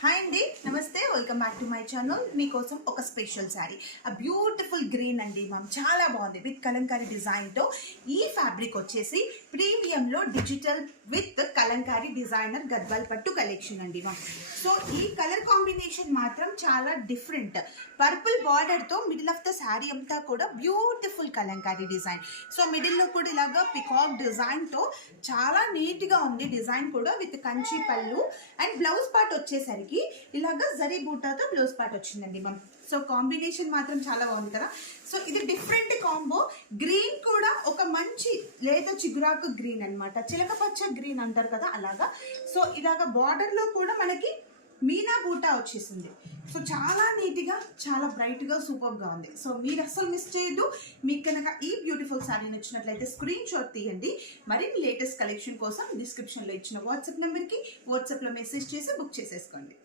Hi అండి, నమస్తే. Welcome back to my channel. మీకోసం ఒక స్పెషల్ శారీ, ఆ బ్యూటిఫుల్ గ్రీన్ అండి మ్యామ్, చాలా బాగుంది విత్ కలంకారీ డిజైన్తో. ఈ ఫ్యాబ్రిక్ వచ్చేసి ప్రీమియంలో digital with Kalamkari designer Gadwal పట్టు కలెక్షన్ అండి మ్యామ్. సో ఈ కలర్ కాంబినేషన్ మాత్రం చాలా డిఫరెంట్. పర్పుల్ బార్డర్తో మిడిల్ ఆఫ్ ద శారీ అంతా కూడా బ్యూటిఫుల్ కలంకారీ డిజైన్. సో మిడిల్లో కూడా ఇలాగా పికాక్ డిజైన్తో చాలా నీట్గా ఉంది. డిజైన్ కూడా విత్ కంచి పళ్ళు అండ్ బ్లౌజ్ పార్ట్ వచ్చేసరికి ఇలాగా జరీ బూటాతో బ్లౌజ్ పార్ట్ వచ్చిందండి మ్యామ్. సో కాంబినేషన్ మాత్రం చాలా బాగుంది కదా. సో ఇది డిఫరెంట్ కాంబో. గ్రీన్ కూడా ఒక మంచి లేత చిగురాకు గ్రీన్ అనమాట, చిలక పచ్చ గ్రీన్ అంటారు కదా అలాగా. సో ఇలాగా బార్డర్లో కూడా మనకి మీనా బూటా వచ్చేసింది. సో చాలా నీట్గా, చాలా బ్రైట్గా, సూపర్గా ఉంది. సో మీరు అస్సలు మిస్ చేయొద్దు. మీకు కనుక ఈ బ్యూటిఫుల్ శారీ నచ్చినట్లయితే స్క్రీన్ షాట్ తీయండి. మరిన్ని లేటెస్ట్ కలెక్షన్ కోసం డిస్క్రిప్షన్లో ఇచ్చిన వాట్సాప్ నెంబర్కి వాట్సాప్లో మెసేజ్ చేసి బుక్ చేసేసుకోండి.